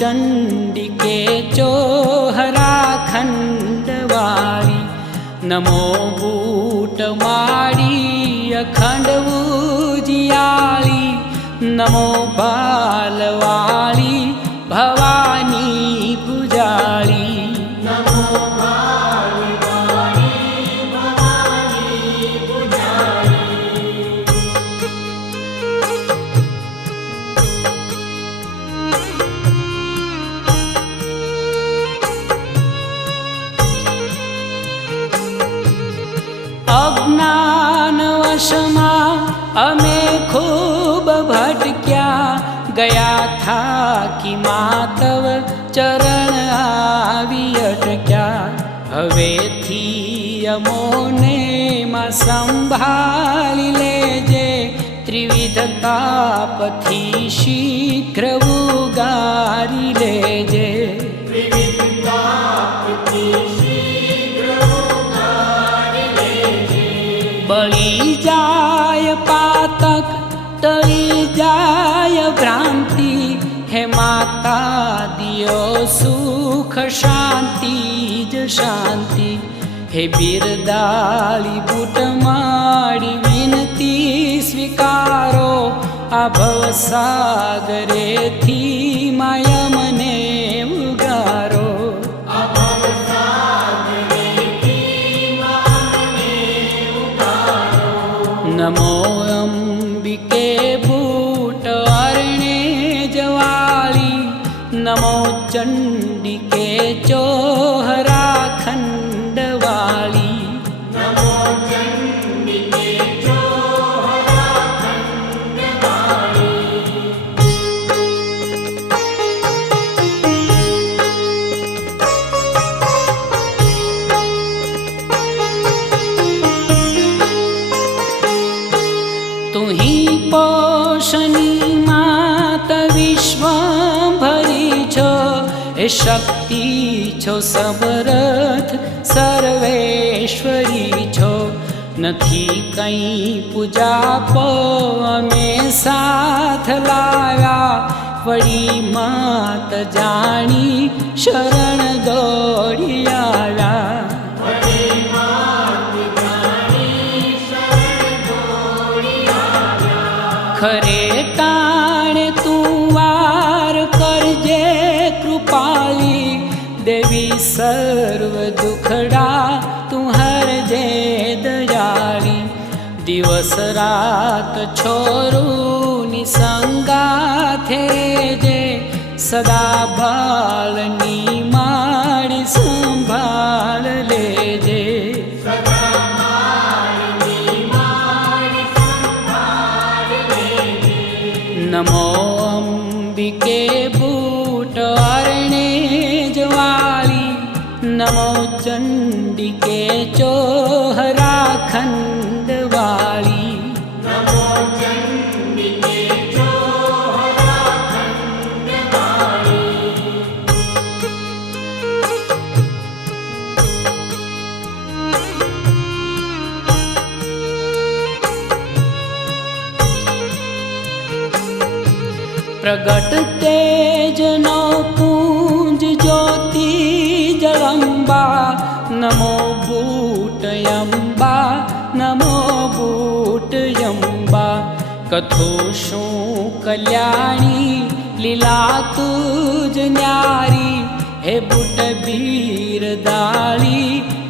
चंडिके चोहरा खंडवाली, नमो बूटमाड़ी अखंड उजियाली, नमो बालवाली भवानी पुजाली, नमो बालवाली भवानी पुजाली। अज्ञानवशमा अमे खूब भटक्या, गया था कि मातव चरण आवी अटक्या। हवेथी अमोने मां संभाली लेजे, त्रिविध तापथी शीघ्र उगारी लेजे। त्रिविध तापथी शीघ्र उगारी लेजे। बळी जाय पातक टळी जाय भ्रांति, हे माता दियो सुख शांति ज शांति। हे बिरदाली बूटमाड़ी विनती स्वीकारो, आ भवसागरे थी माया मने उगारो। आ भवसागरे थी माया मने उगारो। नमो अंबिके बूट अरणे जवाली, नमो चंडिके चोहरा खंडवाली, नमो चंडिके चोहरा खंडवाली। तुही पोषणी मात विश्वभरी छो, हे शक्ति छो समर्थ सर्वेश्वरी छो। नथी कई पूजा पो अमे साथ लाव्या, वड़ी मात जानी शरण दौड़ी आव्या। वड़ी मात जानी शरण दौड़ी आव्या। खरे टाणे तू वार करजे कृपाली, देवी सर्व दुखड़ा तू हरजे दयाली। दिवस रात छोरूनी संगाथे जे, सदा बालनी माड़ी संभाल लेजे। सदा बालनी माड़ी संभाल लेजे। नमो अंबिके बूट अरणे जवाली, नमो चंडिके चोहरा खंडवाली, नमो चंडिके चोहरा खंडवाली। प्रगट तेज नो पुंज ज्योति जगम्बा, नमो बूटयम्बा नमो बूटयम्बा। कथो शू कल्याणी लीला तुज न्यारी, हे बूट बीरदाली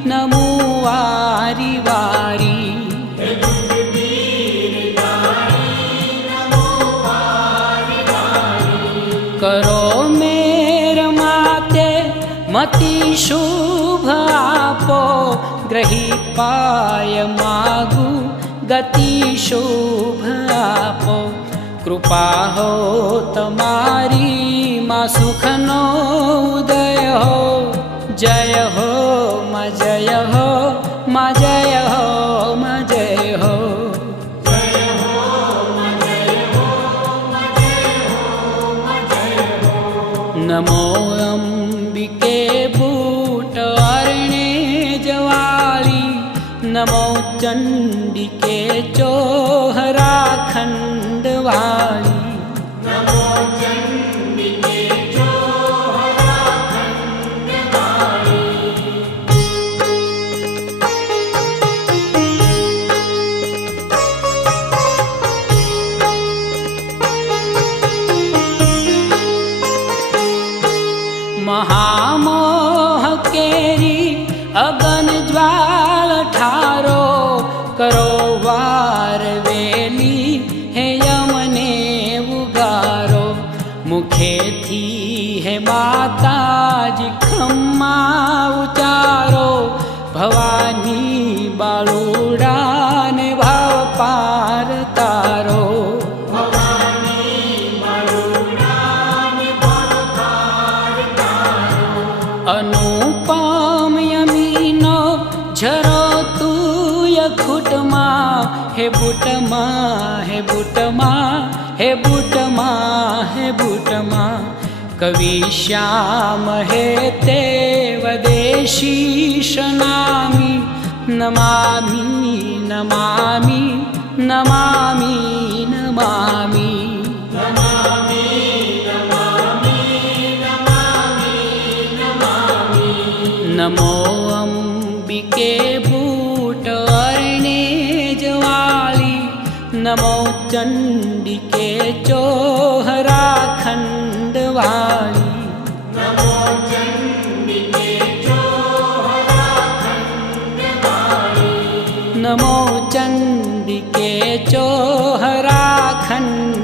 नमो वारी वारी। हे बूट बीरदाली नमो वारी वारी। करो मेर माते मति शुभ आपो, ग्रही पाय मागु गति शुभ आपो। कृपा हो तमारी माँ सुखनो उदय हो, जय हो माँ जय हो माँ जय हो माँ जय हो। जय हो माँ जय हो माँ जय हो माँ जय हो। नमो अंबिके बूट अरणे जवाली, नमो चंडिके चोहरा खंडवाली, नमो चंडिके चोहरा ज्वाल ठारो करो वार वेली हे यमने उगारो मुखे थी हे माताजी खम्मा उचारो भवानी बाळुड़ा ने भाव पार तारो अनुपम यमीनो झरो तू यखुटमा हे बुटमा हे बुटमा हे बुटमा हे बुटमा कवि श्याम हे ते वदेशीश नामी नमामि नमामि नमामि नमामि नमो अंबिके बूट अरणे जवाली नमो चंडिके चोहरा खंडवाली नमो चंडिके चोहरा खंडवाली नमो चंडिके चोहरा खंड